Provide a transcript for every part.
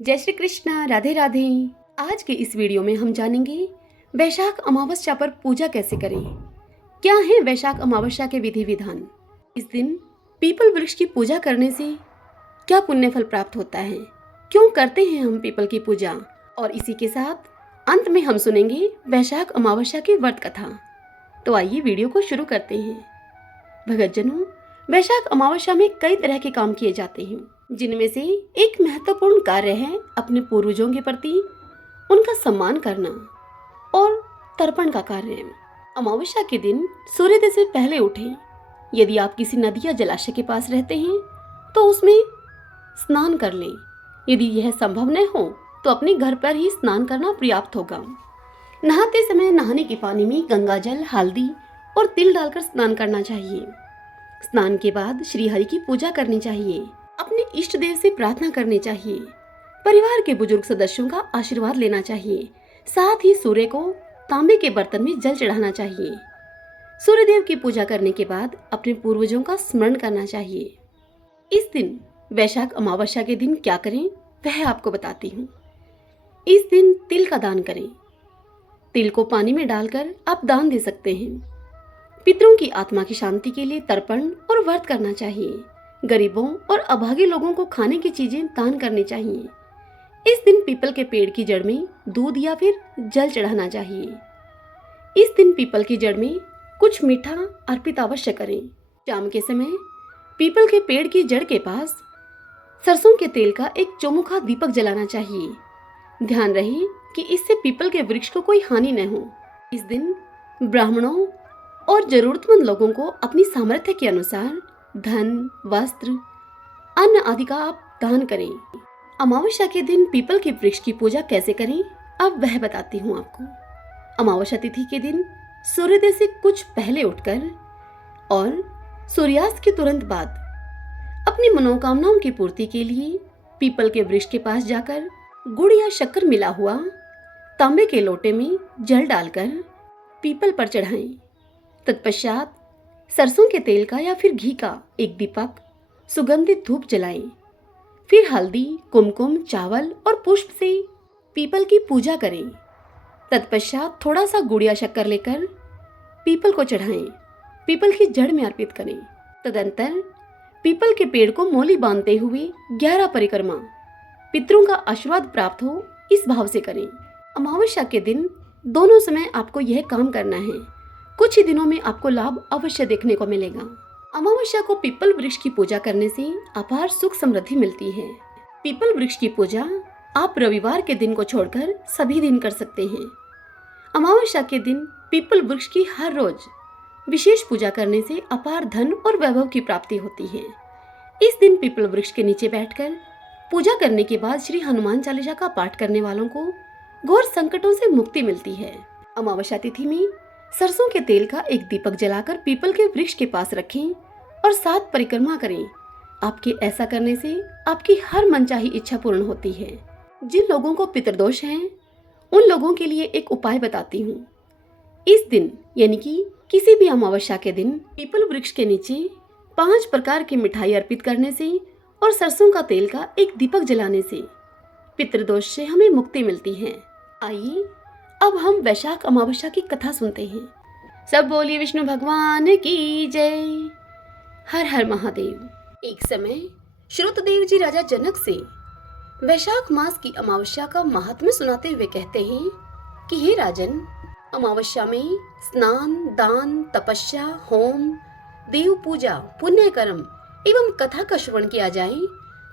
जय श्री कृष्णा, राधे राधे। आज के इस वीडियो में हम जानेंगे वैशाख अमावस्या पर पूजा कैसे करें। क्या है वैशाख अमावस्या के विधि विधान। इस दिन पीपल वृक्ष की पूजा करने से क्या पुण्य फल प्राप्त होता है, क्यों करते हैं हम पीपल की पूजा, और इसी के साथ अंत में हम सुनेंगे वैशाख अमावस्या की व्रत कथा। तो आइए वीडियो को शुरू करते हैं। भगतजनों, वैशाख अमावस्या में कई तरह के काम किए जाते हैं, जिनमें से एक महत्वपूर्ण कार्य है अपने पूर्वजों के प्रति उनका सम्मान करना और तर्पण का कार्य। अमावस्या के दिन सूर्योदय से पहले उठें। यदि आप किसी नदी या जलाशय के पास रहते हैं तो उसमें स्नान कर लें। यदि यह संभव न हो तो अपने घर पर ही स्नान करना पर्याप्त होगा। नहाते समय नहाने के पानी में गंगा जल, हल्दी और तिल डालकर स्नान करना चाहिए। स्नान के बाद श्री हरि की पूजा करनी चाहिए। अपने इष्ट देव से प्रार्थना करनी चाहिए। परिवार के बुजुर्ग सदस्यों का आशीर्वाद लेना चाहिए। साथ ही सूर्य को तांबे के बर्तन में जल चढ़ाना चाहिए। सूर्य देव की पूजा करने के बाद अपने पूर्वजों का स्मरण करना चाहिए। इस दिन वैशाख अमावस्या के दिन क्या करें वह आपको बताती हूँ। इस दिन तिल का दान करें। तिल को पानी में डालकर आप दान दे सकते हैं। पितरों की आत्मा की शांति के लिए तर्पण और व्रत करना चाहिए। गरीबों और अभागे लोगों को खाने की चीजें दान करनी चाहिए। इस दिन पीपल के पेड़ की जड़ में दूध या फिर जल चढ़ाना चाहिए। इस दिन पीपल की जड़ में कुछ मीठा अर्पित अवश्य करें। शाम के समय पीपल के पेड़ की जड़ के पास सरसों के तेल का एक चौमुखा दीपक जलाना चाहिए। ध्यान रहे कि इससे पीपल के वृक्ष को कोई हानि न हो। इस दिन ब्राह्मणों और जरूरतमंद लोगों को अपनी सामर्थ्य के अनुसार धन, वस्त्र, अन्न आदि का आप दान करें। अमावस्या के दिन पीपल के वृक्ष की पूजा कैसे करें अब वह बताती हूँ आपको। अमावस्या तिथि के दिन सूर्योदय से कुछ पहले उठकर और सूर्यास्त के तुरंत बाद अपनी मनोकामनाओं की पूर्ति के लिए पीपल के वृक्ष के पास जाकर गुड़ या शक्कर मिला हुआ तांबे के लोटे में जल डालकर पीपल पर चढ़ाएं। तत्पश्चात सरसों के तेल का या फिर घी का एक दीपक सुगंधित धूप जलाएं। फिर हल्दी, कुमकुम, चावल और पुष्प से पीपल की पूजा करें। तत्पश्चात थोड़ा सा गुड़ या शक्कर लेकर पीपल को चढ़ाएं। पीपल की जड़ में अर्पित करें। तदंतर पीपल के पेड़ को मोली बांधते हुए 11 परिक्रमा पितरों का आशीर्वाद प्राप्त हो इस भाव से करें। अमावस्या के दिन दोनों समय आपको यह काम करना है। कुछ ही दिनों में आपको लाभ अवश्य देखने को मिलेगा। अमावस्या को पीपल वृक्ष की पूजा करने से अपार सुख समृद्धि मिलती है। पीपल वृक्ष की पूजा आप रविवार के दिन को छोड़कर सभी दिन कर सकते हैं। अमावस्या के दिन पीपल वृक्ष की हर रोज विशेष पूजा करने से अपार धन और वैभव की प्राप्ति होती है। इस दिन पीपल वृक्ष के नीचे बैठकर पूजा करने के बाद श्री हनुमान चालीसा का पाठ करने वालों को घोर संकटों से मुक्ति मिलती है। अमावस्या तिथि में सरसों के तेल का एक दीपक जलाकर पीपल के वृक्ष के पास रखें और 7 परिक्रमा करें। आपके ऐसा करने से आपकी हर मनचाही इच्छा पूर्ण होती है। जिन लोगों को पितृदोष हैं उन लोगों के लिए एक उपाय बताती हूँ। इस दिन यानी कि किसी भी अमावस्या के दिन पीपल वृक्ष के नीचे 5 प्रकार की मिठाई अर्पित करने से और सरसों का तेल का एक दीपक जलाने से पितृदोष से हमें मुक्ति मिलती है। आइए अब हम वैशाख अमावस्या की कथा सुनते हैं। सब बोलिए विष्णु भगवान की जय। हर हर महादेव। एक समय श्रुतदेव जी राजा जनक से वैशाख मास की अमावस्या का महात्म्य सुनाते हुए कहते हैं कि हे राजन, अमावस्या में स्नान, दान, तपस्या, होम, देव पूजा, पुण्य कर्म एवं कथा का श्रवण किया जाए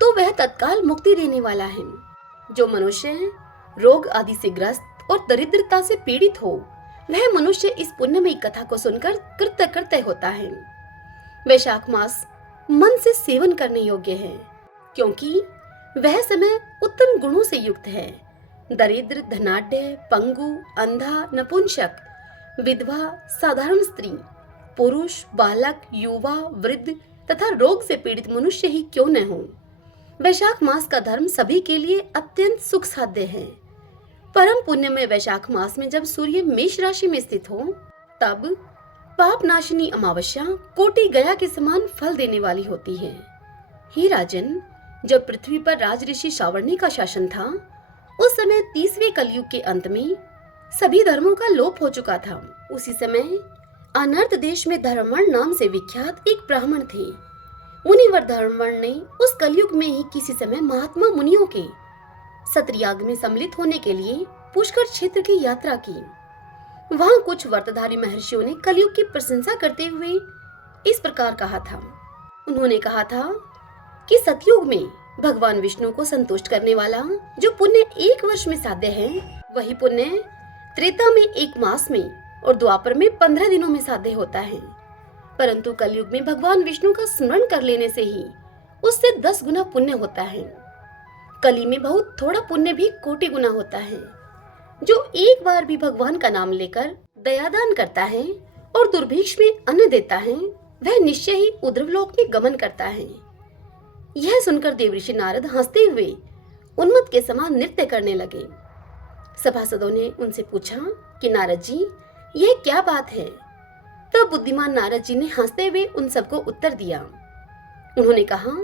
तो वह तत्काल मुक्ति देने वाला है। जो मनुष्य रोग आदि से ग्रस्त और दरिद्रता से पीड़ित हो वह मनुष्य इस पुण्यमयी कथा को सुनकर कृत्य कृत्य होता है। वैशाख मास मन से सेवन करने योग्य है क्योंकि वह समय उत्तम गुणों से युक्त है। दरिद्र, धनाढ्य, पंगु, अंधा, नपुंसक, विधवा, साधारण स्त्री, पुरुष, बालक, युवा, वृद्ध तथा रोग से पीड़ित मनुष्य ही क्यों न हो। वैशाख मास का धर्म सभी के लिए अत्यंत सुख साध्य है। परम पुण्य में वैशाख मास में जब सूर्य मेष राशि में स्थित हो तब पाप नाशिनी अमावस्या कोटि गया के समान फल देने वाली होती है। हे राजन, जब पृथ्वी पर राजऋषि सावर्णी का शासन था, उस समय 30वें कलयुग के अंत में सभी धर्मों का लोप हो चुका था। उसी समय अनर्त देश में धर्मवर्ण नाम से विख्यात एक ब्राह्मण थे। मुनिवर धर्मवर्ण ने उस कलयुग में ही किसी समय महात्मा मुनियों के सत्रयाग में सम्मिलित होने के लिए पुष्कर क्षेत्र की यात्रा की। वहां कुछ व्रतधारी महर्षियों ने कलयुग की प्रशंसा करते हुए इस प्रकार कहा था। उन्होंने कहा था कि सतयुग में भगवान विष्णु को संतुष्ट करने वाला जो पुण्य 1 वर्ष में साध्य है, वही पुण्य त्रेता में 1 मास में और द्वापर में 15 दिनों में साध्य होता है। परंतु कलयुग में भगवान विष्णु का स्मरण कर लेने से ही उससे 10 गुना पुण्य होता है। कली में बहुत थोड़ा पुण्य भी कोटि गुना होता है। जो एक बार भी भगवान का नाम लेकर दयादान करता है और दुर्भिक्ष में अन्न देता है, वह निश्चय ही उद्रवलोक में गमन करता है। यह सुनकर देवऋषि नारद हंसते हुए उन्मत्त के समान नृत्य करने लगे। सभासदों ने उनसे पूछा कि नारद जी, यह क्या बात है? तब बुद्धिमान नारद जी ने हंसते हुए उन सबको उत्तर दिया। उन्होंने कहा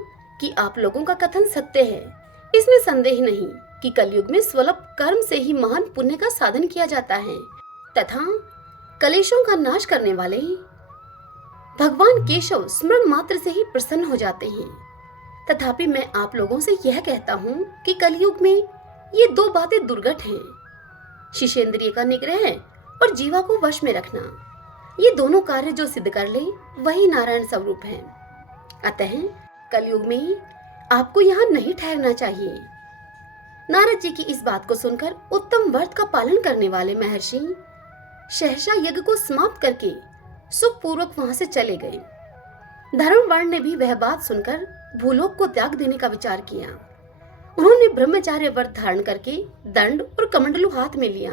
कि आप लोगों का कथन सत्य है। इसमें संदेह नहीं कि कलयुग में स्वल्प कर्म से ही महान पुण्य का साधन किया जाता है तथा कलेशों का नाश करने वाले भगवान केशव स्मरण मात्र से ही प्रसन्न हो जाते हैं। तथापि मैं आप लोगों से यह कहता हूँ कि कलयुग में ये 2 बातें दुर्घट हैं, शिशेंद्रिय का निग्रह और जीवा को वश में रखना। ये दोनों कार्य जो सिद्ध कर ले वही नारायण स्वरूप है। अतः कलयुग में आपको यहाँ नहीं ठहरना चाहिए। नारद जी की इस बात को सुनकर उत्तम व्रत का पालन करने वाले महर्षि सहसा यज्ञ को समाप्त करके सुख पूर्वक वहां से चले गए। धर्मवर्ण ने भी वह बात सुनकर भूलोक को त्याग देने का विचार किया। उन्होंने ब्रह्मचार्य व्रत धारण करके दंड और कमंडलू हाथ में लिया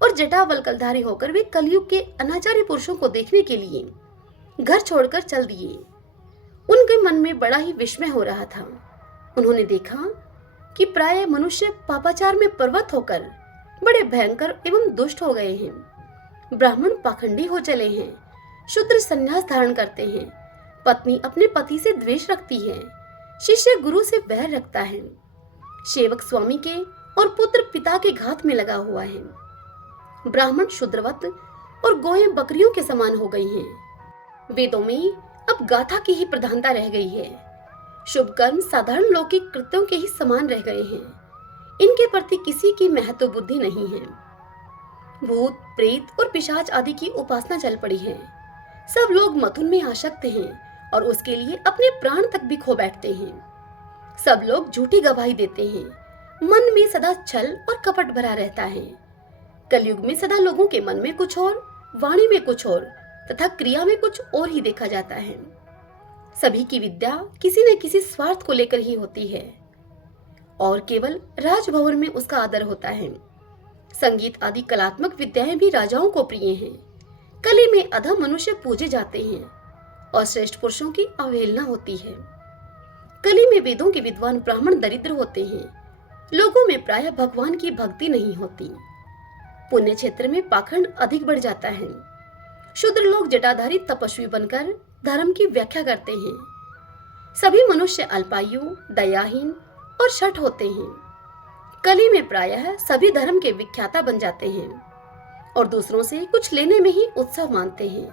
और जटावल्कलधारी होकर वे कलयुग के अनाचारी पुरुषों को देखने के लिए घर छोड़कर चल दिए। उनके मन में बड़ा ही विस्मय हो रहा था। उन्होंने देखा कि प्राय मनुष्य पापाचार में प्रवृत्त होकर बड़े भयंकर एवं दुष्ट हो गए हैं। ब्राह्मण पाखंडी हो चले हैं, शूद्र संन्यास धारण करते हैं, पत्नी अपने पति से द्वेष रखती है, शिष्य गुरु से बैर रखता है, सेवक स्वामी के और पुत्र पिता के घात में लगा हुआ है। ब्राह्मण शूद्रवत और गोएं बकरियों के समान हो गई हैं। वेदों में अब गाथा की ही प्रधानता रह गई है। शुभ कर्म साधारण लौकिक कृत्यों के ही समान रह गए हैं। इनके प्रति किसी की महत्व बुद्धि नहीं है। भूत प्रेत और पिशाच आदि की उपासना चल पड़ी है। सब लोग मथुन में आसक्त हैं और उसके लिए अपने प्राण तक भी खो बैठते हैं। सब लोग झूठी गवाही देते हैं। मन में सदा छल और कपट भरा रहता है। कलयुग में सदा लोगों के मन में कुछ और, वाणी में कुछ और तथा क्रिया में कुछ और ही देखा जाता है। सभी की विद्या किसी न किसी स्वार्थ को लेकर ही होती है और केवल राजभवन में उसका आदर होता है। संगीत आदि कलात्मक विद्याएं भी राजाओं को प्रिय हैं। कली में अधम मनुष्य पूजे जाते हैं और श्रेष्ठ पुरुषों की अवहेलना होती है। कली में वेदों के विद्वान ब्राह्मण दरिद्र होते हैं। लोगों में प्रायः भगवान की भक्ति नहीं होती। पुण्य क्षेत्र में पाखंड अधिक बढ़ जाता है। शूद्र लोग जटाधारी तपस्वी बनकर धर्म की व्याख्या करते हैं। सभी मनुष्य अल्पायु, दयाहीन और शठ होते हैं। कली में प्रायः सभी धर्म के विख्याता बन जाते हैं और दूसरों से कुछ लेने में ही उत्साह मानते हैं।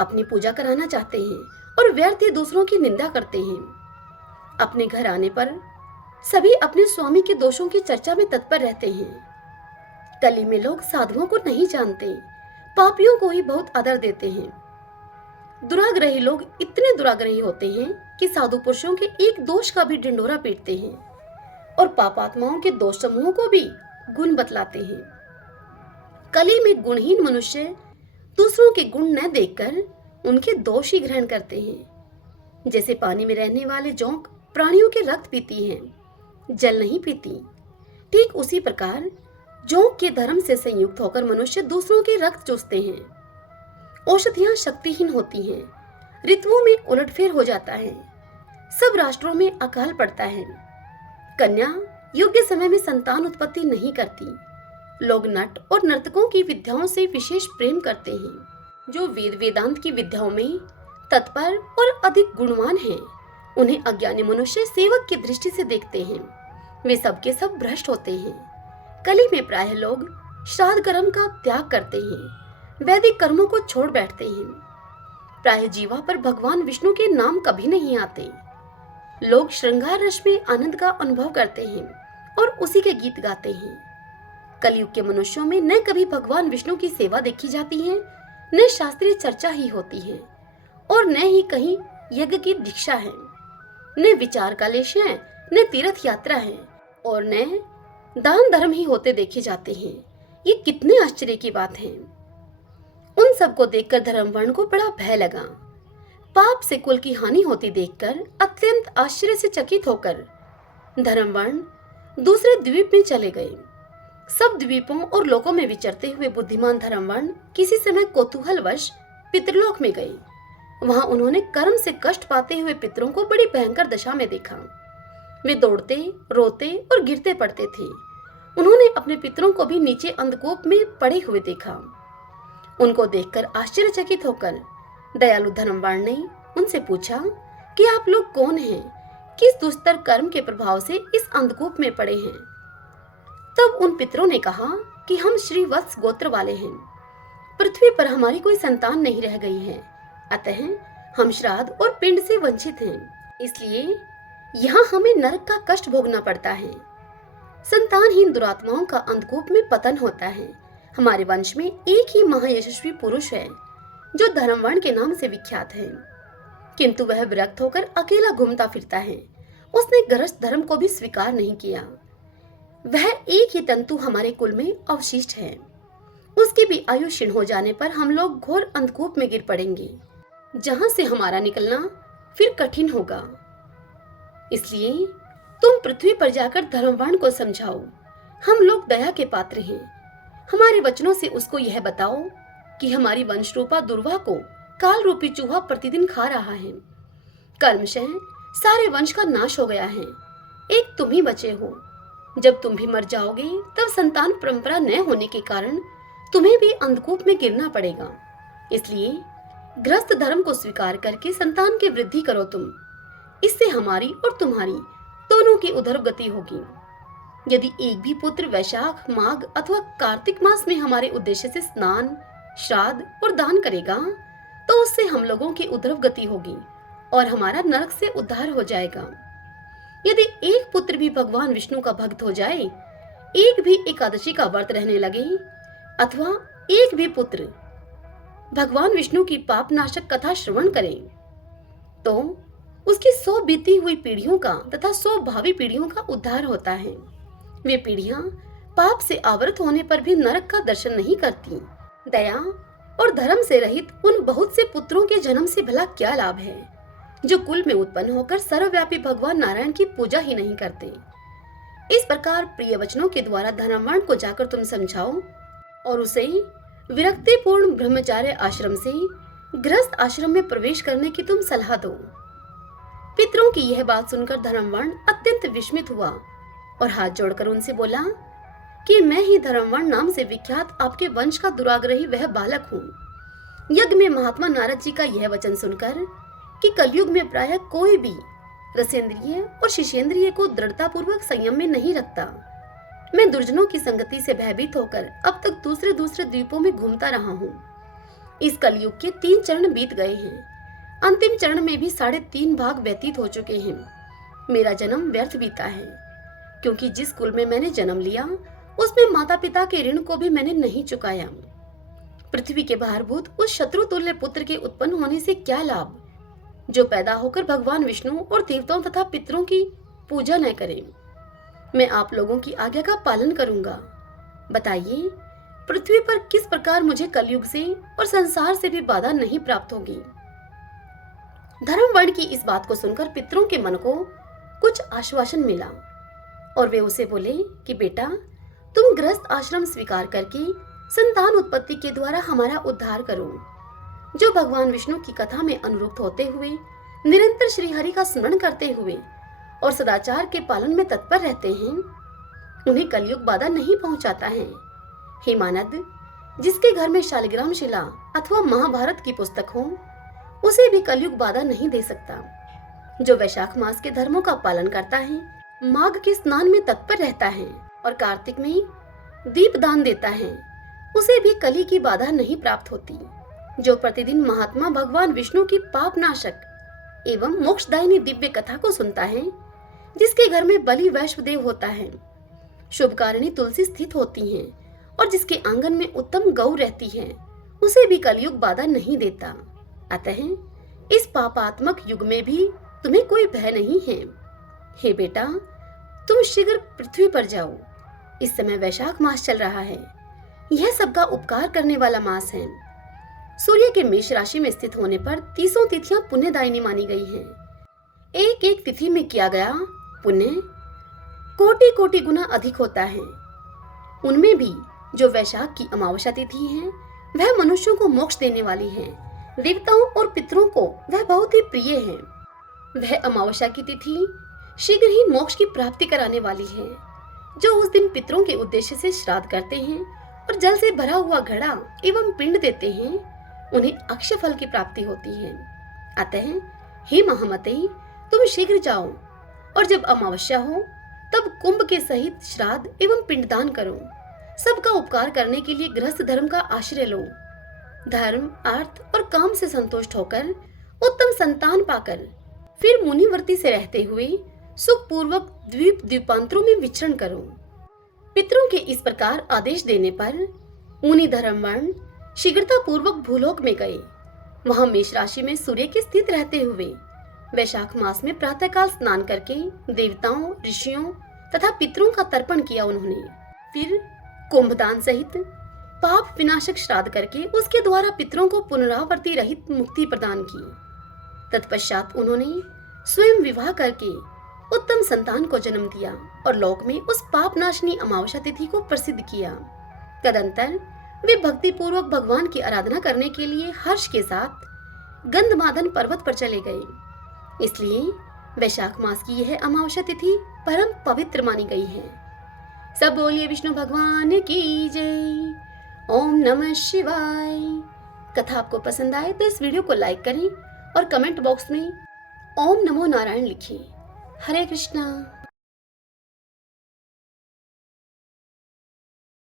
अपनी पूजा कराना चाहते हैं और व्यर्थ ही दूसरों की निंदा करते हैं। अपने घर आने पर सभी अपने स्वामी के दोषों की चर्चा में तत्पर रहते हैं। कली में लोग साधुओं को नहीं जानते, पापियों को ही बहुत आदर देते हैं। दुराग्रही लोग इतने दुराग्रही होते हैं कि साधु पुरुषों के एक दोष का भी ढिंढोरा पीटते हैं और पापात्माओं के दोष समूहों को भी गुण बतलाते हैं। कली में गुणहीन मनुष्य दूसरों के गुण न देखकर उनके दोष ही ग्रहण करते हैं। जैसे पानी में रहने वाले जोंक प्राणियों के रक्त पीती हैं, जल नहीं पीती, ठीक उसी प्रकार जोंक के धर्म से संयुक्त होकर मनुष्य दूसरों के रक्त चूसते हैं। औषधियां शक्तिहीन होती हैं, ऋतुओं में उलटफेर हो जाता है, सब राष्ट्रों में अकाल पड़ता है। कन्या योग्य समय में संतान उत्पत्ति नहीं करती। लोग नट और नर्तकों की विद्याओं से विशेष प्रेम करते हैं। जो वेद वेदांत की विद्याओं में तत्पर और अधिक गुणवान हैं, उन्हें अज्ञानी मनुष्य सेवक की दृष्टि से देखते हैं। वे सब के सब भ्रष्ट होते हैं। कली में प्रायः लोग श्राद्ध कर्म का त्याग करते हैं, वैदिक कर्मों को छोड़ बैठते हैं। प्रायः जीवा पर भगवान विष्णु के नाम कभी नहीं आते। लोग श्रृंगार रस में आनंद का अनुभव करते हैं और उसी के गीत गाते हैं। कलयुग के मनुष्यों में न कभी भगवान विष्णु की सेवा देखी जाती है, न शास्त्रीय चर्चा ही होती है, और न ही कहीं यज्ञ की दीक्षा है, न विचार कलेश है, न तीर्थ यात्रा है, और न दान धर्म ही होते देखे जाते हैं। ये कितने आश्चर्य की बात है। उन सबको देखकर धर्मवर्ण को बड़ा भय लगा। पाप से कुल की हानि होती देखकर अत्यंत आश्चर्य से चकित होकर धर्मवर्ण दूसरे द्वीप में चले गए। सब द्वीपों और लोकों में विचरते हुए बुद्धिमान धर्मवर्ण किसी समय कौतूहलवश पितृलोक में गए। वहां उन्होंने कर्म से कष्ट पाते हुए पितरों को बड़ी भयंकर दशा में देखा। वे दौड़ते, रोते और गिरते पड़ते थे। उन्होंने अपने पितरों को भी नीचे अंधकूप में पड़े हुए देखा। उनको देखकर आश्चर्यचकित होकर दयालु धर्मवर्ण ने उनसे पूछा कि आप लोग कौन हैं, किस दुस्तर कर्म के प्रभाव से इस अंधकूप में पड़े हैं। तब उन पितरों ने कहा कि हम श्री वत्स गोत्र वाले हैं। पृथ्वी पर हमारी कोई संतान नहीं रह गई है, अतः हम श्राद्ध और पिंड से वंचित हैं। इसलिए यहाँ हमें नरक का कष्ट भोगना पड़ता है। संतानहीन दुरात्माओं का अंधकूप में पतन होता है। हमारे वंश में एक ही महायशस्वी पुरुष है जो धर्मवर्ण के नाम से विख्यात है, किंतु वह विरक्त होकर अकेला घूमता फिरता है। उसने गृहस्थ धर्म को भी स्वीकार नहीं किया। वह एक ही तंतु हमारे कुल में अवशिष्ट है। उसकी भी आयु क्षीण हो जाने पर हम लोग घोर अंधकूप में गिर पड़ेंगे, जहां से हमारा निकलना फिर कठिन होगा। इसलिए तुम पृथ्वी पर जाकर धर्मवर्ण को समझाओ। हम लोग दया के पात्र हैं। हमारे वचनों से उसको यह बताओ कि हमारी वंश रूपा दुर्वा को काल रूपी चूहा प्रतिदिन खा रहा है। कर्मशः सारे वंश का नाश हो गया है। एक तुम ही बचे हो। जब तुम भी मर जाओगे तब संतान परंपरा न होने के कारण तुम्हें भी अंधकूप में गिरना पड़ेगा। इसलिए गृहस्थ धर्म को स्वीकार करके संतान की वृद्धि करो तुम। इससे हमारी और तुम्हारी दोनों की उधर्व गति होगी। यदि एक भी पुत्र वैशाख, माघ अथवा कार्तिक मास में हमारे उद्देश्य से स्नान, श्राद्ध और दान करेगा तो उससे हम लोगों की उधर्व गति होगी और हमारा नरक से उद्धार हो जाएगा। यदि एक पुत्र भी भगवान विष्णु का भक्त हो जाए, एक भी एकादशी का व्रत रहने लगे, अथवा एक भी पुत्र भगवान विष्णु की पाप नाशक कथा श्रवण करे, तो उसकी 100 बीती हुई पीढ़ियों का तथा 100 भावी पीढ़ियों का उद्धार होता है। वे पीढ़ियां पाप से आवृत होने पर भी नरक का दर्शन नहीं करती। दया और धर्म से रहित उन बहुत से पुत्रों के जन्म से भला क्या लाभ है, जो कुल में उत्पन्न होकर सर्वव्यापी भगवान नारायण की पूजा ही नहीं करते। इस प्रकार प्रिय वचनों के द्वारा धर्मवर्ण को जाकर तुम समझाओ और उसे विरक्तिपूर्ण ब्रह्मचार्य आश्रम से गृहस्थ आश्रम में प्रवेश करने की तुम सलाह दो। पितरों की यह बात सुनकर धर्मवर्ण अत्यंत विस्मित हुआ और हाथ जोड़कर उनसे बोला कि मैं ही धर्मवर्ण नाम से विख्यात आपके वंश का दुराग्रही वह बालक हूँ। यज्ञ में महात्मा नारद जी का यह वचन सुनकर कि कलयुग में प्रायः कोई भी रसेंद्रिय और शिशेंद्रिय को दृढ़ता पूर्वक संयम में नहीं रखता, मैं दुर्जनों की संगति से भयभीत होकर अब तक दूसरे दूसरे द्वीपों में घूमता रहा हूँ। इस कलयुग के 3 चरण बीत गए हैं। अंतिम चरण में भी 3.5 भाग व्यतीत हो चुके हैं। मेरा जन्म व्यर्थ बीता है, क्योंकि जिस कुल में मैंने जन्म लिया उसमें माता पिता के ऋण को भी मैंने नहीं चुकाया। पृथ्वी के भारभूत उस शत्रु तुल्य पुत्र के उत्पन्न होने से क्या लाभ, जो पैदा होकर भगवान विष्णु और देवताओं तथा पितरों की पूजा न करे। मैं आप लोगों की आज्ञा का पालन करूंगा। बताइए, पृथ्वी पर किस प्रकार मुझे कलयुग से और संसार से भी बाधा नहीं प्राप्त होगी। धर्मवर्ण की इस बात को सुनकर पितरों के मन को कुछ आश्वासन मिला और वे उसे बोले कि बेटा, तुम गृहस्थ आश्रम स्वीकार करके संतान उत्पत्ति के द्वारा हमारा उद्धार करो। जो भगवान विष्णु की कथा में अनुरक्त होते हुए निरंतर श्री हरि का स्मरण करते हुए और सदाचार के पालन में तत्पर रहते हैं, उन्हें कलयुग बाधा नहीं पहुंचाता है। हे मानद, जिसके घर में शालिग्राम शिला अथवा महाभारत की पुस्तक हो, उसे भी कलयुग बाधा नहीं दे सकता। जो वैशाख मास के धर्मों का पालन करता है, माघ के स्नान में तत्पर रहता है और कार्तिक में दीप दान देता है, उसे भी कली की बाधा नहीं प्राप्त होती। जो प्रतिदिन महात्मा भगवान विष्णु की पाप नाशक एवं मोक्षदायिनी दिव्य कथा को सुनता है, जिसके घर में बलि वैश्वदेव होता है, शुभकारिणी तुलसी स्थित होती हैं और जिसके आंगन में उत्तम गौ रहती है, उसे भी कलयुग बाधा नहीं देता। अतः इस पापात्मक युग में भी तुम्हें कोई भय नहीं है। हे बेटा, तुम शीघ्र पृथ्वी पर जाओ। इस समय वैशाख मास चल रहा है। यह सबका उपकार करने वाला मास है। सूर्य के मेष राशि में स्थित होने पर 30 तिथियां पुण्यदायिनी मानी गई हैं। एक एक तिथि में किया गया पुण्य कोटि कोटि गुना अधिक होता है। उनमें भी जो वैशाख की अमावस्या तिथि है, वह मनुष्यों को मोक्ष देने वाली है। देवताओं और पितरों को वह बहुत ही प्रिय है। वह अमावस्या की तिथि शीघ्र ही मोक्ष की प्राप्ति कराने वाली है। जो उस दिन पितरों के उद्देश्य से श्राद्ध करते हैं और जल से भरा हुआ घड़ा एवं पिंड देते हैं, उन्हें अक्षय फल की प्राप्ति होती है। अतः हे महामते, तुम शीघ्र जाओ और जब अमावस्या हो तब कुंभ के सहित श्राद्ध एवं पिंडदान करो। सबका उपकार करने के लिए गृहस्थ धर्म का आश्रय लो। धर्म, अर्थ और काम से संतुष्ट होकर उत्तम संतान पाकर फिर मुनिवर्ती से रहते हुए सुख पूर्वक द्वीप द्वीपांतरों में विचरण करो। पितरों के इस प्रकार आदेश देने पर मुनि धर्मवर्ण शीघ्रता पूर्वक भूलोक में गए। वहां मेष राशि में सूर्य के स्थित रहते हुए वैशाख मास में प्रातःकाल स्नान करके देवताओं, ऋषियों तथा पितरों का तर्पण किया उन्होंने। फिर कुंभदान सहित पाप विनाशक श्राद्ध करके उसके द्वारा पितरों को पुनरावृत्ति रहित मुक्ति प्रदान की। तत्पश्चात उन्होंने स्वयं विवाह करके उत्तम संतान को जन्म दिया और लोक में उस पाप नाशनी अमावस्या तिथि को प्रसिद्ध किया। तदंतर वे भक्ति पूर्वक भगवान की आराधना करने के लिए हर्ष के साथ गंधमादन पर्वत पर चले गए। इसलिए वैशाख मास की यह अमावस्या तिथि परम पवित्र मानी गई है। सब बोलिए विष्णु भगवान की जय। ओम नमः शिवाय। कथा आपको पसंद आए तो इस वीडियो को लाइक करें और कमेंट बॉक्स में ओम नमो नारायण लिखिए। हरे कृष्णा।